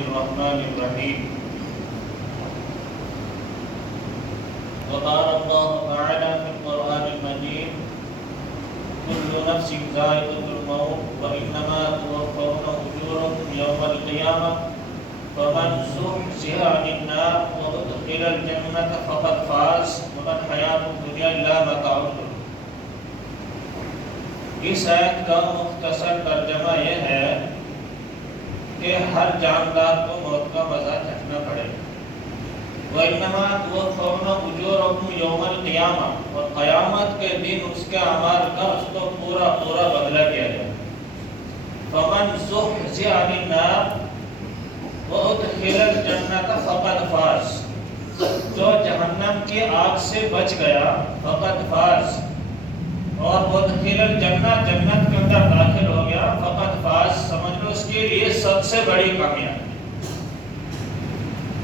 الرحمن الرحيم. وقال الله تعالى في القرآن المجيد: كل نفس ذائقة الموت وإنما توفون أجوركم يوم القيامة فمن زحزح عن النار وأدخل الجنة فقد فاز وما الحياة الدنيا إلا متاع الغرور. اس آیت کا مختصر ترجمہ یہ ہے کہ ہر جاندار کو موت کا مزہ چکھنا پڑے گا. وَإِنَّمَا تُوَفَّوْنَ أُجُورَكُمْ يَوْمَ الْقِيَامَةِ، اور قیامت کے دن اس کے اعمال کا اس کو پورا بدلہ دیا جائے. فَمَنْ زُحْزِحَ عَنِ النَّارِ وَأُدْخِلَ الْجَنَّةَ فَقَدْ فَازَ، جو جہنم کی آگ سے بچ گیا فقد فاز، اور وَأُدْخِلَ الْجَنَّةَ، جنت کے اندر داخل ہو گیا فقد فاز، سمجھ لو اس کے لیے سب سے بڑی کامیابی.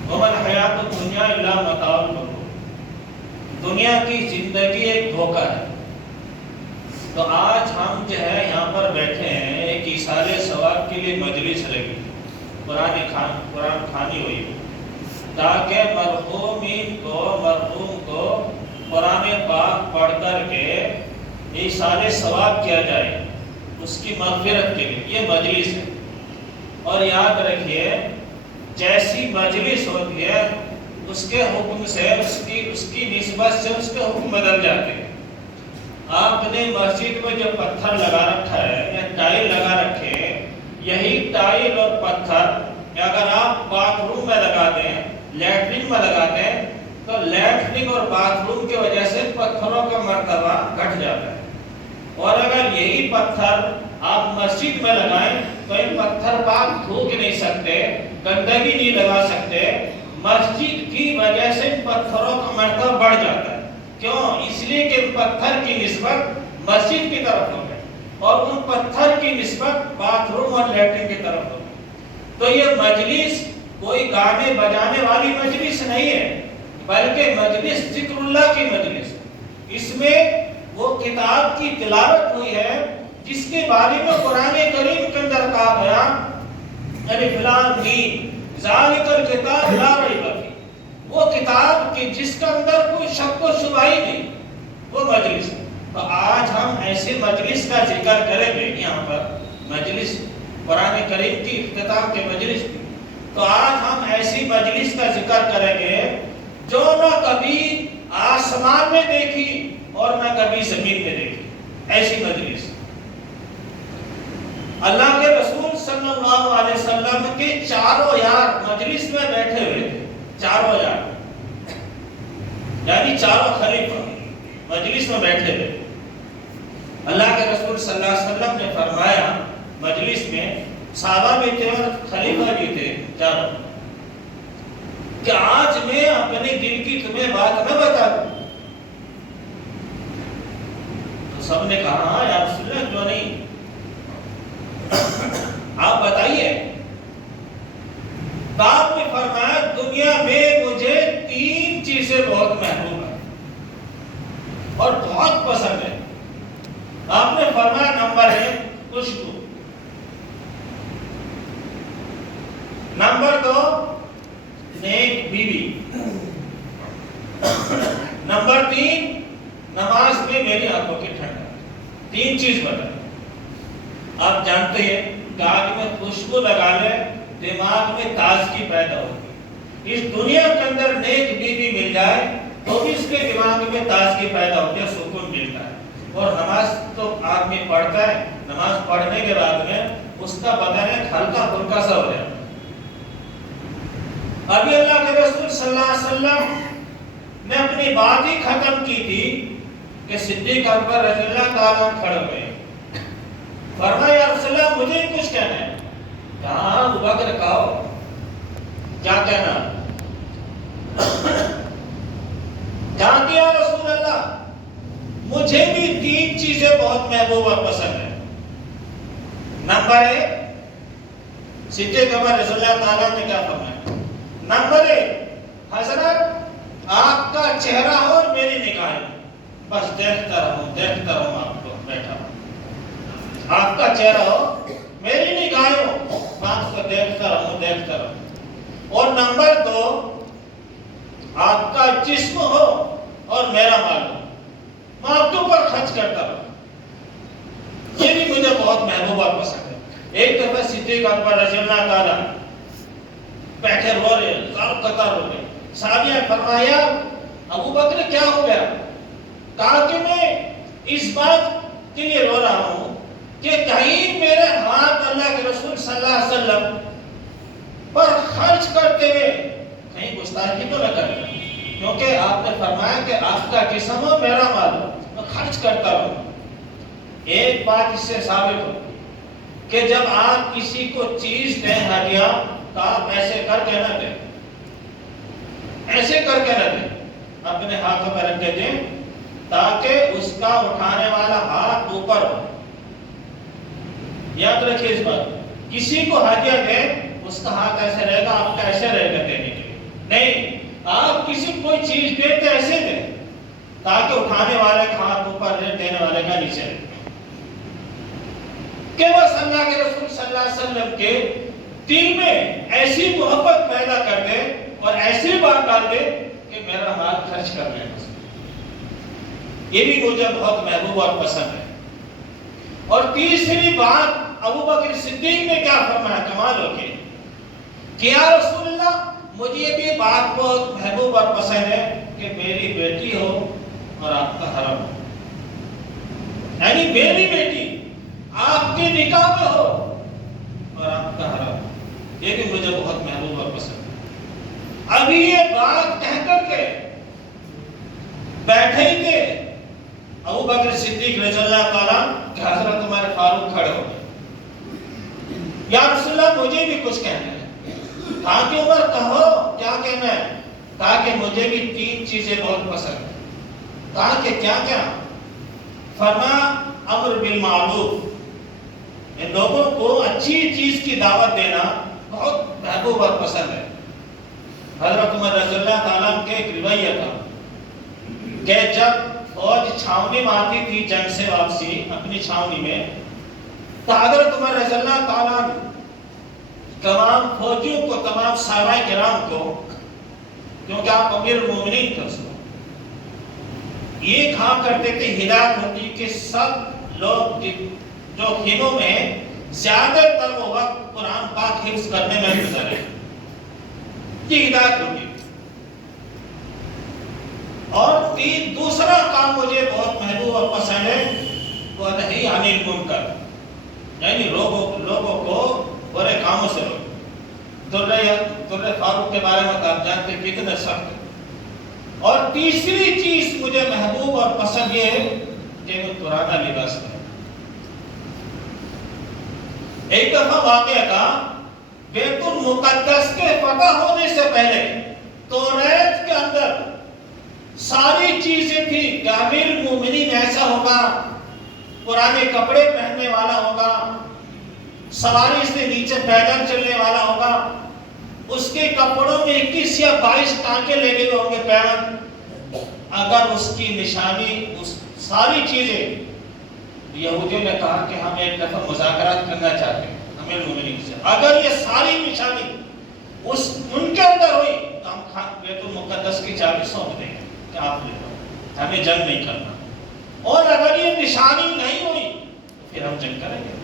وَمَا الْحَيَاةُ الدُّنْيَا إِلَّا مَتَاعُ الْغُرُورِ، دنیا کی زندگی ایک دھوکہ ہے. تو آج ہم جو ہے یہاں پر بیٹھے ہیں، ایک ایصال ثواب کے لیے مجلس لگی، قرآن خوانی ہوئی تاکہ مرحوم کو قرآن پاک پڑھ کر کے ایصال ثواب کیا جائے اس کی مغفرت کے لیے. یہ مجلس ہے. اور یاد رکھیے، جیسی مجلس ہوتی ہے اس کے حکم سے اس کی نسبت سے اس کے حکم بدل جاتے ہیں. آپ نے مسجد میں جو پتھر لگا رکھا ہے یا ٹائل لگا رکھے، یہی ٹائل اور پتھر اگر آپ باتھ روم میں لگا دیں، لیٹرین میں لگا دیں، تو لیٹرین اور باتھ روم کی وجہ سے پتھروں کا مرتبہ گھٹ جاتا ہے. اور اگر یہی پتھر آپ مسجد میں لگائیں تو ان پتھر پر آپ تھوک نہیں سکتے، گندگی نہیں لگا سکتے. مسجد کی وجہ سے ان پتھروں کا مرتبہ بڑھ جاتا ہے. کیوں؟ اس لیے کہ پتھر کی نسبت مسجد کی طرف ہو گئی اور ان پتھر کی نسبت باتھ روم اور لیٹرین کی طرف ہو گئی. تو یہ مجلس کوئی گانے بجانے والی مجلس نہیں ہے، بلکہ مجلس ذکر اللہ کی مجلس. اس میں وہ کتاب کی تلاوت ہوئی ہے جس کے بارے میں قرآن کریم کے اندر کہا گیا الف لام میم ذالک الکتاب لا ریب فیہ، وہ کتاب کی جس کے اندر کوئی شک و شبہ ہی نہیں، وہ مجلس. تو آج ہم ایسے مجلس کا ذکر کریں گے. یہاں پر مجلس قرآن کریم کی اختتام کے مجلس کی، تو آج ہم ایسی مجلس کا ذکر کریں گے جو نہ کبھی آسمان میں دیکھی اور نہ کبھی زمین میں دیکھی. ایسی مجلس اللہ کے رسول صلی اللہ علیہ وسلم کے چاروں یار مجلس میں بیٹھے ہوئے تھے. چاروں یار یعنی چاروں خلیفہ مجلس میں بیٹھے ہوئے. اللہ کے رسول صلی اللہ علیہ وسلم نے فرمایا مجلس میں، صحابہ بھی تھے اور خلیفہ بھی تھے چاروں، کہ آج میں اپنے دل کی تمہیں بات نہ بتا دوں. تو سب نے کہا ہاں یا رسول اللہ، کیوں نہیں، آپ بتائیے. تو آپ نے فرمایا دنیا میں مجھے 3 چیزیں بہت محبوب ہیں اور بہت پسند ہے. آپ نے فرمایا نمبر 1 خوشبو، نمبر 2 نیک بیوی، نمبر 3 نماز میں میری آنکھوں کی ٹھنڈک. 3 چیز بتائیں. آپ جانتے ہیں کہ آگ میں خوشبو لگا لے دماغ میں تازگی پیدا ہوتی. اس دنیا کے اندر نیک بیوی مل جائے تو بھی اس کے دماغ میں تازگی پیدا ہوتی ہے، سکون ملتا ہے. اور نماز تو آدمی پڑھتا ہے، نماز پڑھنے کے بعد میں اس کا بدن ایک ہلکا پھلکا سا ہو جاتا ہے. ابھی اللہ کے رسول صلی اللہ علیہ وسلم نے اپنی بات ہی ختم کی تھی کہ صدیق اکبر رضی اللہ تعالیٰ کھڑے ہوئے. فرمایا یا رسول اللہ مجھے کچھ کہنا ہے. کہاں ابو بکر کہو کیا کہنا. جانتے یا رسول اللہ مجھے بھی 3 چیزیں بہت محبوب اور پسند ہیں. نمبر 1 صدیق اکبر رضی اللہ تعالیٰ نے کیا فرمایا. نمبر 1 حضرت آپ کا چہرہ اور میری نگاہیں، بس دیکھتا رہوں آپ کو بیٹھا. آپ کا چہرہ ہو میری نگاہیں ہو، میں آپ کو دیکھتا رہوں. ایک دفعہ صدیق اکبر رضی اللہ تعالیٰ بیٹھے رو رہے زار قطار ہو گئے. صحابی نے فرمایا ابو بکر کیا ہو گیا؟ کہا کہ میں اس بات کے لیے رو رہا ہوں کہ کہیں میرے ہاتھ اللہ کے رسول صلی اللہ علیہ وسلم پر خرچ کرتے ہوئے کہیں گستاخی تو نہ کریں، کیونکہ آپ نے فرمایا کہ آپ کا جسم ہو میرا مال ہو، میں خرچ کرتا ہوں. ایک بات اس سے ثابت ہو کہ جب آپ کسی کو چیز دیں ہدیہ تو آپ ایسے کر کے نہ دیں، ایسے کر کے نہ دیں، اپنے ہاتھوں میں رکھ کے دیں تاکہ اس کا اٹھانے والا ہاتھ اوپر ہو. یاد رکھیے اس بات، کسی کو ہدیہ دیں اس کا ہاتھ ایسے رہے گا، آپ کا ایسے رہے گا دینے کے لیے نہیں. آپ کسی کو کوئی چیز دیں تو ایسے دیں تاکہ اٹھانے والے کا ہاتھ اوپر رہے، دینے والے کا نیچے رہے. کہ بس اللہ کے رسول صلی اللہ علیہ وسلم کے دل میں ایسی محبت پیدا کر دے اور ایسی بات ڈال دے کہ میرا مال خرچ کر لیں. یہ بھی مجھے بہت محبوب اور پسند ہے. اور تیسری بات ابو بکر صدیق نے کیا فرمایا، کمال ہو کے کہ یا رسول اللہ مجھے یہ بھی بات بہت محبوب اور پسند ہے کہ میری بیٹی ہو اور آپ کا حرم ہو، یعنی میری بیٹی آپ کے نکاح میں ہو اور آپ کا حرم ہو. یہ بھی مجھے بہت محبوب اور پسند ہے. ابھی یہ بات کہہ کر کے بیٹھے ہی تھے ابو بکر صدیق رضی اللہ تعالیٰ کہ حضرت عمر فاروق کھڑے ہو گئے. یا رسول اللہ مجھے بھی کچھ کہنا ہے. کہا کہ عمر کہو کیا کہنا ہے. کہا کہ مجھے بھی 3 چیزیں بہت پسند ہیں. کہا کہ کیا کیا؟ فرما امر بالمعروف، ان لوگوں کو اچھی چیز کی دعوت دینا بہت محبوب اور پسند ہے. حضرت عمر رضی اللہ تعالیٰ کے ایک رویہ تھا کہ جب فوج چھاؤنی میں آتی تھی جنگ سے واپسی اپنی چھاؤنی میں، تو حضرت عمر رضی اللہ تعالیٰ تمام فوجیوں کو، تمام صحابہ کرام کو، کیونکہ آپ امیر المومنین تھے اس کو، یہ کہا کرتے تھے ہدایت ہوتی کہ سب لوگ جو خیموں میں زیادہ تر وہ وقت قرآن پاک حفظ کرنے میں گزارے، یہ ہدایت ہوتی. اور دوسرا کام مجھے بہت محبوب اور پسند ہے، وہ نہی عن المنکر، یعنی لوگوں کو برے کاموں سے روکنا. در فاروق کے بارے میں آپ جانتے ہیں کتنے سخت ہیں. اور تیسری چیز مجھے محبوب اور پسند یہ ہے کہ وہ پرانا لباس ہے. ایک دفعہ واقعہ تھا بیت المقدس کے فتح ہونے سے پہلے توریت کے اندر ساری چیزیں تھی کہ امیر المومنین ایسا ہوگا، پرانے کپڑے پہننے والا ہوگا، سواری سے نیچے پیدل چلنے والا ہوگا، اس کے کپڑوں میں 21 یا 22 ٹانکے لگے ہوئے ہوں گے پیون. اگر اس کی نشانی اس ساری چیزیں، یہودیوں نے کہا کہ ہم ایک دفعہ مذاکرات کرنا چاہتے ہیں امیر المومنین سے، اگر یہ ساری نشانی ان کے اندر ہوئی تو ہم بیت المقدس کی چابی سونپ دیں گے کہ آپ لے لو، ہمیں جنگ نہیں کرنا. اور اگر یہ نشانی نہیں ہوئی تو پھر ہم جنگ کریں گے.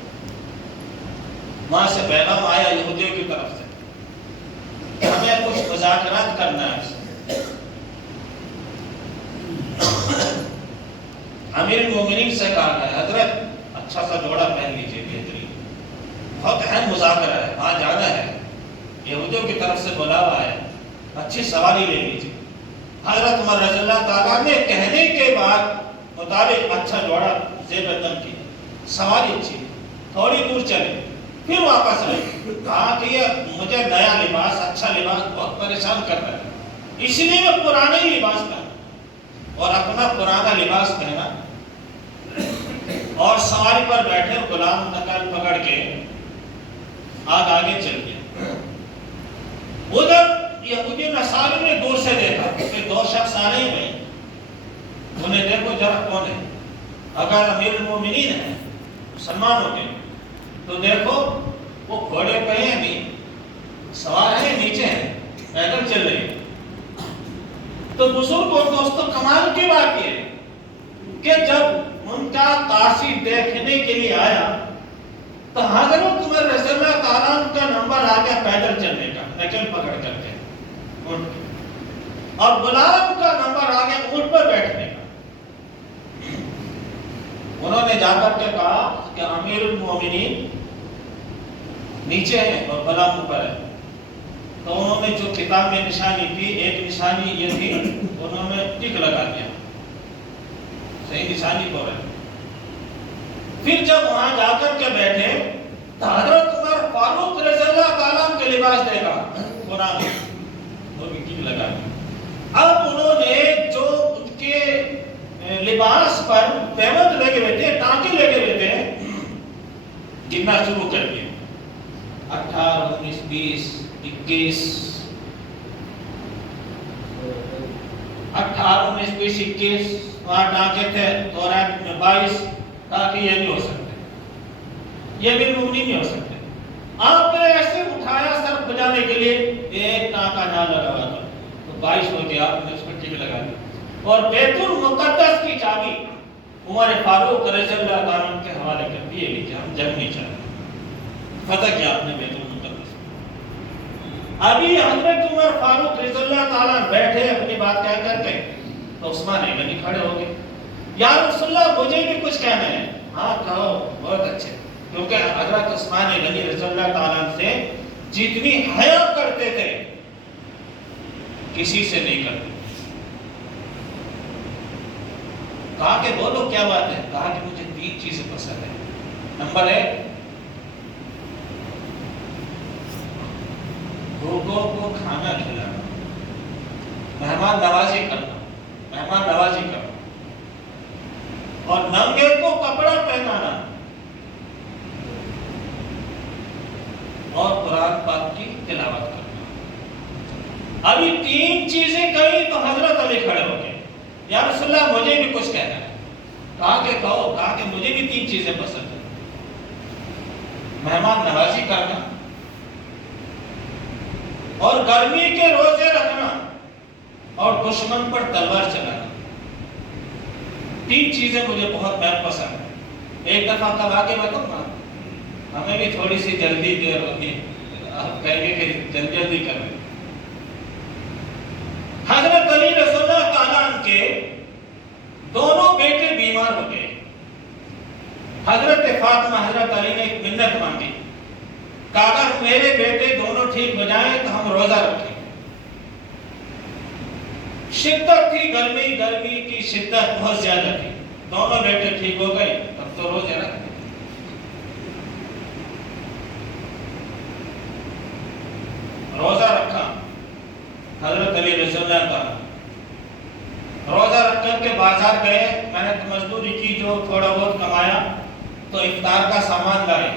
وہاں سے پیغام آیا یہودیوں کی طرف سے کہ ہمیں کچھ مذاکرات کرنا ہے. امیر المومنین سے کہا گیا حضرت اچھا سا جوڑا پہن لیجیے، بہترین، بہت اہم مذاکرہ ہے، وہاں جانا ہے، یہودیوں کی طرف سے بلاوا ہے، اچھی سواری لے لیجیے. حضرت عمر رضی اللہ تعالیٰ نے کہنے کے بعد مطابق اچھا جوڑا زیب تن کی، سواری اچھی، تھوڑی دور چلے، پھر واپس آئے. کہا کہ یہ مجھے نیا لباس، اچھا لباس بہت پریشان کر رہا ہے، اس لیے میں پرانے ہی لباس پہنا اور اپنا پرانا لباس پہنا اور سواری پر بیٹھے غلام نقل پکڑ کے آگے چل گیا. ادھر یہودی نصاری نے دور سے دیکھا کہ 2 شخص آ رہے ہیں، انہیں دیکھو ذرا کون ہے. اگر امیر المومنین ہیں، مسلمان ہوتے ہیں، تو دیکھو وہ گھوڑے پہ ہیں نہیں، سوار ہیں، نیچے ہیں، پیدل چل رہے ہیں. تو بزرگ اور دوستوں کمال کی بات یہ کہ جب ان کا قاصد دیکھنے کے لیے آیا تو حضرت عمر چلنے کا، نکل پکڑ کر کے اونٹ، اور غلام کا نمبر آ گیا اونٹ پر بیٹھنے کا۔ انہوں نے جا کر کے کہا کہ امیر المومنین نیچے ہیں اور غلام اوپر ہے۔ تو انہوں نے جو کتاب میں نشانی تھی، ایک نشانی یہ تھی، انہوں نے ٹک لگا دیا، صحیح نشانی کو ہے۔ پھر جب وہاں جا کر کے بیٹھے تو حضرت عمر فاروق رضی اللہ تعالیٰ کے لباس دے گا قرآن میں، وہ بھی ٹک لگا دیا۔ اب انہوں نے جو ان کے لباس پر پیوند لگے ہوئے تھے، ٹانکے لگے ہوئے تھے، گننا شروع کر دیا، 18 19 20 21 18 19 20 21 وہاں ٹانکے تھے، تورات میں 22 تاکہ یہ نہیں ہو سکتے، یہ بالممکن نہیں ہو سکتے۔ آپ نے ایسے اٹھایا سر بجانے کے لیے، ایک ٹانکا نہ لگا ہوا تھا تو 22 ہو گیا، آپ نے اس پر ٹک لگا دی، اور بیت المقدس کی چابی عمر فاروق رضی اللہ تعالیٰ کے حوالے کر دی ہے کہ ہم جنگ نہیں چاہتے، فتح کیا آپ نے بیت المقدس۔ ابھی حضرت عمر فاروق رضی اللہ تعالیٰ بیٹھے اپنی بات کہہ کر کے، تو عثمان غنی کھڑے ہو گئے، یا رسول اللہ مجھے بھی کچھ کہنا ہے۔ ہاں کہو، بہت اچھے، کیونکہ حضرت عثمان غنی رضی اللہ تعالیٰ سے جتنی حیا کرتے تھے کسی سے نہیں کرتے۔ کہا کہ بولو کیا بات ہے؟ کہا کہ مجھے 3 چیزیں پسند ہیں۔ نمبر 1، بھوکوں کو کھانا کھلانا، مہمان نوازی کرنا، مہمان نوازی کرنا، اور ننگے کو کپڑا پہنانا، اور قرآن پاک کی تلاوت کرنا۔ ابھی 3 چیزیں کہیں تو حضرت علی کھڑے ہو گئے، یا رسول اللہ مجھے بھی کچھ کہنا ہے۔ کہا کہ کہو، کہا کہ مجھے بھی 3 چیزیں پسند ہیں، مہمان نوازی کرنا، اور گرمی کے روزے رکھنا، اور دشمن پر تلوار چلانا۔ 3 چیزیں مجھے بہت پسند ہیں۔ ایک دفعہ کل آگے بتاؤں نا، ہمیں بھی تھوڑی سی جلدی دیر ہوگی، آپ کہیں گے کہ جلدی جلدی کر رہے۔ حضرت علی رضی اللہ تعالیٰ عنہ کے دونوں بیٹے بیمار ہو گئے۔ حضرت فاطمہ حضرت علی نے ایک منت مانگی، کہا اگر میرے بیٹے دونوں ٹھیک ہو جائیں تو ہم روزہ رکھیں۔ شدت تھی، گرمی کی شدت بہت زیادہ تھی، دونوں بیٹے ٹھیک ہو گئے، تب تو روزے رکھ دیں۔ روزہ رکھا حضرت علی رضی اللہ تعالیٰ، روزہ رکھ کر کے بازار گئے، محنت مزدوری کی، جو تھوڑا بہت کمایا تو افطار کا سامان لائے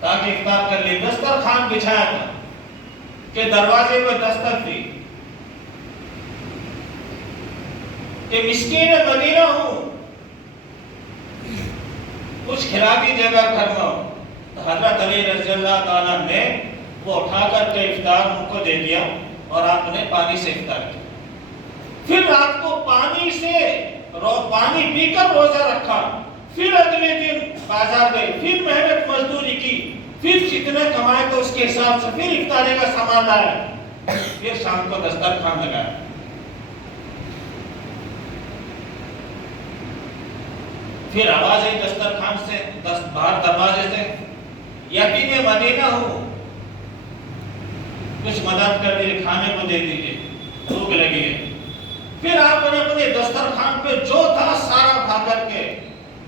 تاکہ افطار کر لیں۔ دسترخوان بچھایا تھا کہ دروازے پہ دستک دی کہ مسکین مدینہ ہوں، کچھ کھلا دیجیے گا گھر میں ہو۔ تو حضرت علی رضی اللہ تعالیٰ نے وہ اٹھا کر کے افطار ان کو دے دیا، اور آپ نے پانی سے افطار کیا۔ پھر رات کو پانی پی کر روزہ رکھا، پھر اگلے دن بازار گئے، پھر محنت مزدوری کی، پھر جتنے کمائے تو اس کے حساب سے پھر افطاری کا سامان لایا، پھر شام کو دسترخوان لگایا۔ پھر آواز آئی دسترخوان سے، باہر دروازے سے، یتیم مدینہ ہوں، کچھ مدد کر دیجیے، کھانے کو دے دیجیے، بھوک لگی ہے۔ پھر آپ نے اپنے دسترخوان پہ جو تھا سارا کھا کر کے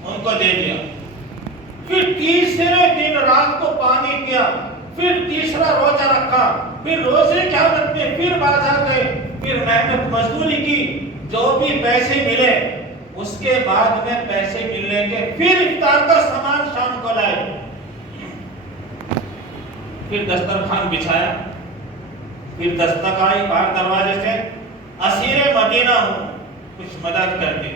ان کو دے دیا۔ پھر تیسرے دن رات کو پانی پیا، پھر تیسرا روزہ رکھا، پھر روزے کی حالت میں پھر بازار گئے، پھر محنت مزدوری کی، جو بھی پیسے ملے اس کے بعد میں پیسے ملنے کے پھر افطار کا سامان شام کو لائے، پھر دسترخوان بچھایا، پھر دستک آئی باہر دروازے سے، اسیر مدینہ ہوں، کچھ مدد کر دی،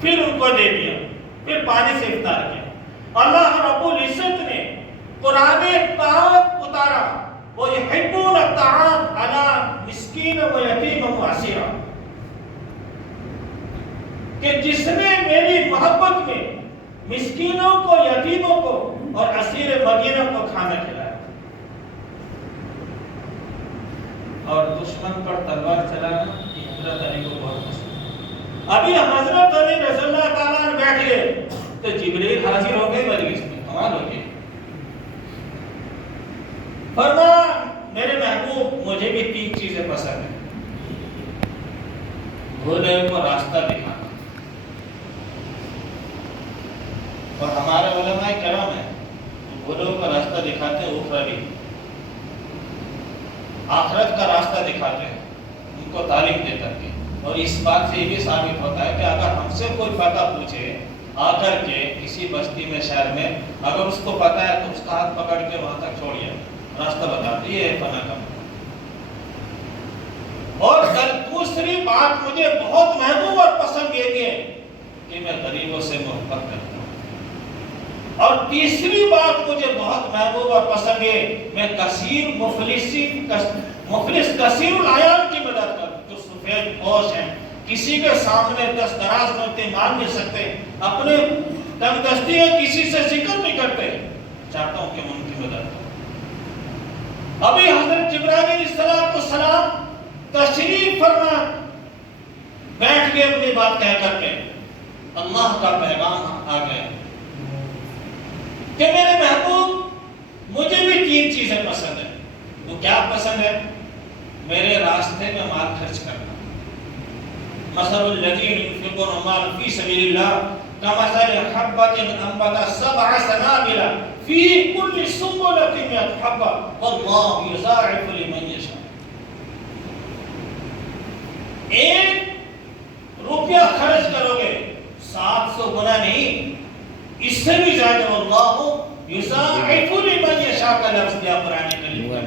پھر ان کو دے دیا، پھر پانی سے افطار کیا۔ اللہ رب العزت نے قرآن پاک اتارا، وَيُحِبُّونَ الطَّعَامَ عَلَى مِسْكِينٍ وَيَتِيمٍ وَأَسِيرٍ، کہ جس نے میری محبت میں مسکینوں کو، یتیموں کو اور اسیر مدینہ کو کھانا کھلایا۔ دشمن پر تلوار چلانا یہ حضرت علی کو بہت پسند. ابھی حضرت علی رضی اللہ تعالیٰ عنہ بیٹھ گئے تو جبریل حاضر ہو گئے مجلس میں. کمال ہو گئی. فرمایا میرے محبوب مجھے بھی 3 چیزیں پسند ہیں. بھولے کو راستہ دکھانا, اور ہمارے علماء کرام ہیں بھولوں کا راستہ دکھاتے ہیں, اخروی آخرت کا راستہ دکھاتے ہیں, ان کو تعلیم دیتا ہے. اور اس بات سے یہ بھی ثابت ہوتا ہے کہ اگر ہم سے کوئی پتہ پوچھے آ کر کے کسی بستی میں شہر میں, اگر اس کو پتہ ہے تو اس کا ہاتھ پکڑ کے وہاں تک چھوڑیے, راستہ بتا دیے پناہ کا. اور دوسری بات مجھے بہت محبوب اور پسند یہ بھی ہے کہ میں غریبوں سے محبت کرتا ہوں. اور تیسری بات مجھے بہت محبوب اور پسند ہے, میں مفلس کثیر العیان کی مدد کرتا ہوں. جو سفید پوش ہیں, کسی کے سامنے دست دراز میں مانگ نہیں سکتے, اپنے تنگ دستی میں کسی سے ذکر نہیں کرتے, چاہتا ہوں کہ میں ان کی مدد کروں. ابھی حضرت جبرائیل علیہ السلام تشریف فرما بیٹھ کے اپنی بات کہہ کر کے اللہ کا پیغام آ گیا کہ میرے محبوب مجھے بھی 3 چیزیں پسند ہیں. وہ کیا پسند ہے؟ میرے راستے میں مال خرچ کرنا. مثل الذین ينفقون اموالهم فی سبیل اللہ کمثل حبۃ انبتت 7 سنابل فی کل سنبلۃ 100 حبۃ واللہ یضاعف لمن یشاء. 1 روپیہ خرچ کرو گے 700 گنا نہیں, اس سے بھی زیادہ. اللہ یضاعف لمن یشاء کا لفظ دیا قرآن کریم میں,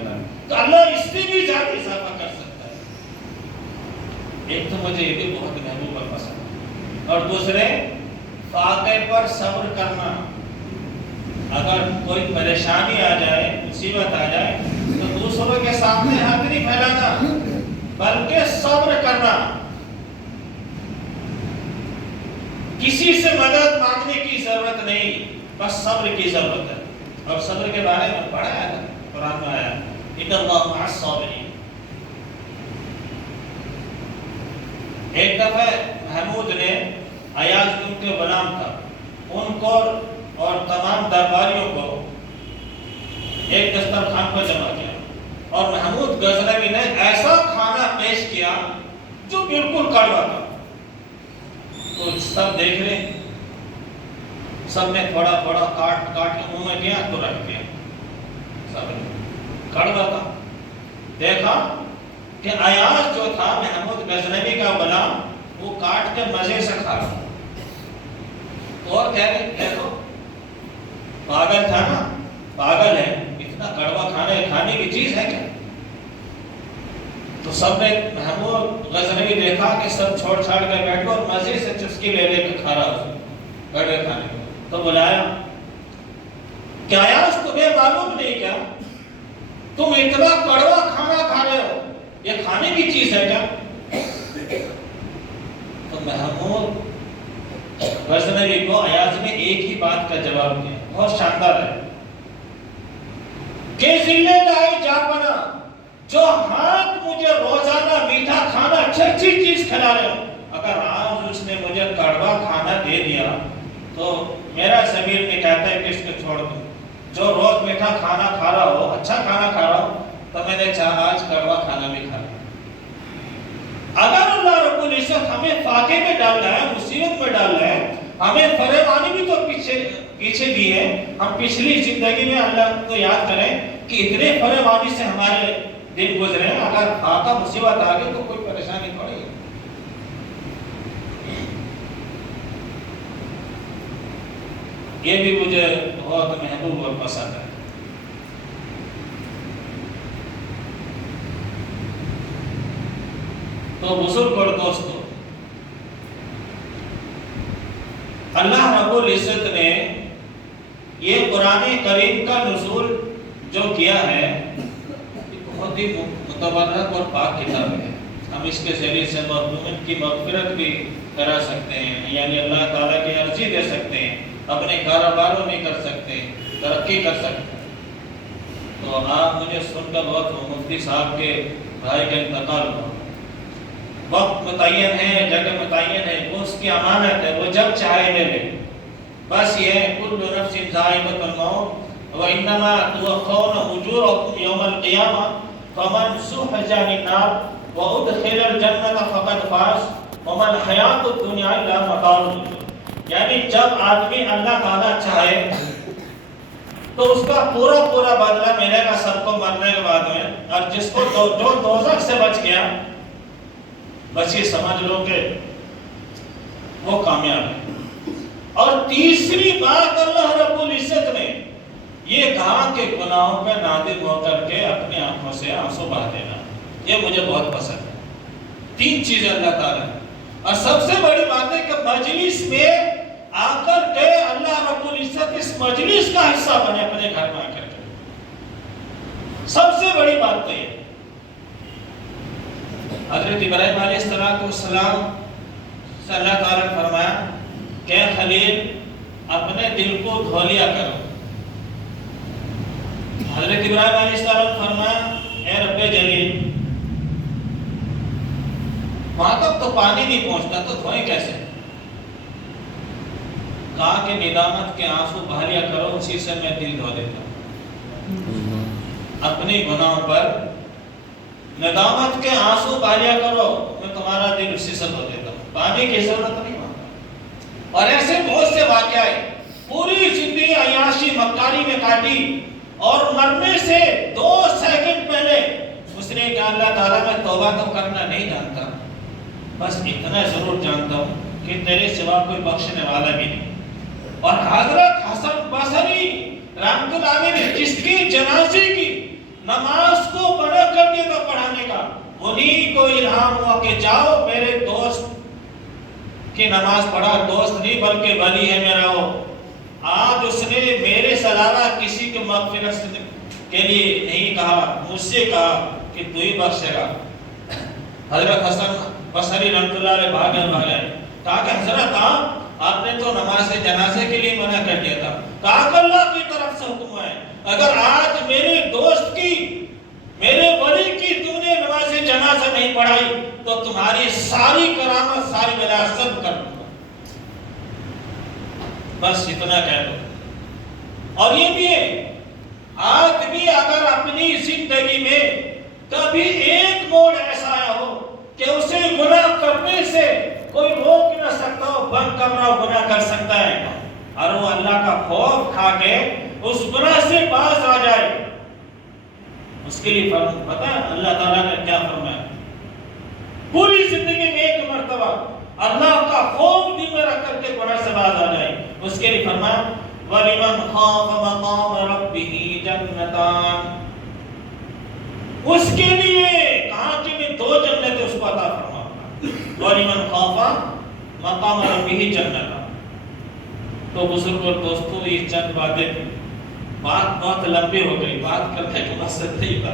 تو اللہ اس سے بھی زیادہ اضافہ کر سکتا ہے. ایک تو مجھے یہ بھی بہت محبوب اور پسند, اور دوسرے فاقے پر صبر کرنا. اگر کوئی پریشانی آ جائے, مصیبت آ جائے تو دوسروں کے سامنے ہاتھ نہیں پھیلانا بلکہ صبر کرنا. کسی سے مدد مانگنے کی ضرورت نہیں, بس صبر کی ضرورت ہے. اور صبر کے بارے میں پڑھا ہے قرآن میں آیا ان اللہ مع الصابرین. ایک دفعہ محمود نے ایاز ان کے غلام تھا, ان کو اور تمام درباریوں کو ایک دسترخوان پر جمع کیا, اور محمود غزنوی نے ایسا کھانا پیش کیا جو بالکل کڑوا تھا. تو سب دیکھ رہے, سب نے تھوڑا تھوڑا کاٹ کاٹ کے منہ میں دیا تو رکھ دیا. سب کڑوا تھا. دیکھا کہ ایاز جو تھا محمود غزنوی کا غلام, وہ کاٹ کے مزے سے کھا رہا. اور کہہ رہے دیکھو پاگل تھا نا, پاگل ہے, اتنا کڑوا کھانے کی چیز ہے کیا. تو سب نے محمود غزنوی دیکھا کہ سب چھوڑ چھاڑ کر بیٹھے اور مزے سے چسکی لے لے کے کھا رہا کڑوے کھانے کو. تو بلایا, کیا ایاز تمہیں معلوم نہیں کیا تم اتنا کڑوا کھانا کھا رہے ہو, یہ کھانے کی چیز ہے کیا. تو محمود غزنوی کو ایاز نے ایک ہی بات کا جواب دیا, بہت شاندار ہے, کہ ذلے لائے جا پنا, جو ہاتھ مجھے روزانہ میٹھا کھانا اچھی چیز کھلا رہے ہو, اگر آج اس نے مجھے کڑوا کھانا دے دیا تو میرا ضمیر نے کہتا ہے کہ اس کو چھوڑ دو. جو روز میٹھا کھانا کھا رہا ہو, اچھا کھانا کھا رہا ہو, تو میں نے چاہا آج کڑوا کھانا بھی کھا لیا. اگر اللہ رب العزت ہمیں فاقے میں ڈال رہا ہے, مصیبت میں ڈال رہا ہے, ہمیں فریبانی بھی تو پیچھے دی ہے. ہم پچھلی زندگی میں اللہ کو یاد کریں کہ اتنے فریبانی سے ہمارے دن گزرے ہیں. اگر فاقہ مصیبت آ گئی تو کوئی پریشانی پڑے گی. یہ بھی مجھے بہت محبوب اور پسند ہے. تو بزرگ اور دوستو, اللہ رب العزت نے یہ قرآن کریم کا نزول جو کیا ہے, بہت ہی متبرک اور پاک کتاب ہے. ہم اس کے ذریعے سے مظلومین کی مغفرت بھی کرا سکتے ہیں, یعنی اللہ تعالیٰ کی عرضی دے سکتے ہیں, اپنے کاروباروں میں کر سکتے ہیں, ترقی کر سکتے ہیں. تو آپ مجھے سن کر بہت مفتی صاحب کے بھائی کا انتقال ہوا، وقت متعین ہے، جگہ متعین ہے، وہ اس کی امانت ہے، وہ جب چاہے لے لے، بس یہ کل نفس ذائقۃ الموت وانما توفون اجورکم یوم القیامہ فمن زحزح عن النار وادخل الجنة فقد فاز وما الحیاۃ الدنیا الا متاع الغرور۔ یعنی جب آدمی اللہ تعالیٰ چاہے تو اس کا پورا پورا بدلہ ملے گا سب کو مرنے کے بعد میں، اور جس کو جو دوزخ سے بچ گیا بس یہ سمجھ لو کہ وہ کامیاب ہے۔ اور تیسری بات اللہ رب العزت نے یہ کہا کہ گناہوں پہ نادم ہو کر کے اپنی آنکھوں سے آنسو بہا دینا، یہ مجھے بہت پسند ہے۔ تین چیزیں اللہ تعالیٰ نے، اور سب سے بڑی بات ہے کہ مجلس میں آ کر کے اللہ رب العزت اس مجلس کا حصہ بنے اپنے گھر میں آ کر کے، سب سے بڑی بات تو یہ۔ حضرت ابراہیم علیہ السلام سے اللہ تعالیٰ نے فرمایا کہ خلیل اپنے دل کو دھو لیا کرو۔ حضرت ابراہیم علیہ السلام نے فرمایا اے رب جلیل وہاں تک تو پانی نہیں پہنچتا تو دھوئیں کیسے؟ کہا کہ ندامت کے آنسو بہا لیا کرو، اسی سے میں دل دھو دیتا ہوں۔ اپنی گناہوں پر ندامت کے آنسو بہا لیا کرو، میں تمہارا دل اسی سے دھو دیتا ہوں، پانی کی ضرورت نہیں مانگتا۔ اور ایسے بہت سے واقعے، پوری زندگی عیاشی مکاری میں کاٹی اور مرنے سے 2 سیکنڈ پہلے اس نے کہا اللہ تعالیٰ میں توبہ تو کرنا نہیں جانتا، بس اتنا ضرور جانتا ہوں کہ تیرے سوا کوئی بخشنے والا بھی نہیں۔ اور حضرت حسن بصری رحمۃ اللہ علیہ نے جس کی جنازے کی نماز کو بنا کر دیا تھا پڑھانے کا، انہی کو الہام ہوا کہ جاؤ میرے دوست کی نماز پڑھا، دوست نہیں بلکہ ولی ہے میرا وہ، آج اس نے میرے علاوہ کسی کے مغفرت کے لیے نہیں کہا، مجھ سے کہا کہ تو ہی بخشے گا۔ حضرت حسن بصری رحمۃ اللہ علیہ بھاگے کہا کہ حضرت آپ نے تو نماز جنازے کے لیے منع کر دیا تھا، کہا کہ اللہ کی طرف سے حکم ہے، اگر آج میرے دوست کی میرے ولی کی تم نے نماز جنازہ نہیں پڑھائی تو تمہاری ساری کرامت ساری بلا سب کر دوں گا، بس اتنا کہہ دو۔ اور یہ بھی ہے آدمی اگر اپنی زندگی میں کبھی ایک موڑ ایسا آیا ہو کہ اسے گناہ کرنے سے کوئی روک نہ سکتا ہو، بند کرنا ہو گناہ کر سکتا ہے، اور وہ اللہ کا خوف کھا کے اس گناہ سے باز آ جائے، اس کے لیے پتہ ہے اللہ تعالیٰ نے کیا فرمایا؟ پوری زندگی میں ایک مرتبہ اللہ کا خوف دل میں رکھ کر کے گناہ سے باز آ جائے، اس کے لیے فرمایا وَلِمَنْ خَافَ مَقَامَ رَبِّهِ جَنَّتَانِ، اس کے لیے کہاں کہ میں 2 جنتیں اس کو عطا فرماؤں گا، وَلِمَنْ خَافَ مَقَامَ رَبِّهِ جَنَّتَانِ۔ تو بزرگ اور دوستو یہ چند باتیں، بات بہت لمبی ہو گئی، بات کرنے کا مقصد نہیں تھا،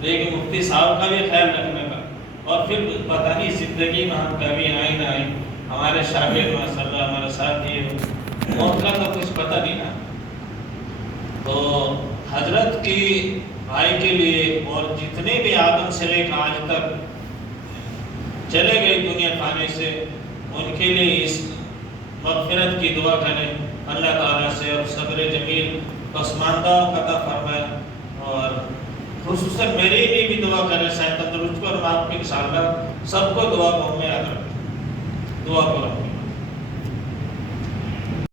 لیکن مفتی صاحب کا بھی خیال رکھنے کا، اور پھر پتہ نہیں زندگی میں ہم کبھی آئیں نہ آئیں، ہمارے شاگرد ماشاء اللہ ہمارے ساتھ یہ موت کا تو کچھ پتہ نہیں نا، تو حضرت کی بھائی کے لیے اور جتنے بھی آدم سے لے کر آج تک چلے گئے دنیا کھانے سے، ان کے لیے اس مغفرت کی دعا کریں اللہ تعالیٰ سے، اور صبر جمیل پسماندہ عطا فرمائے، اور خصوصاً میرے لیے بھی دعا کریں صحت تندرستی اور آپ کی انشاءاللہ سب کو دعا میں یاد رکھیں، دعا کو رکھیں۔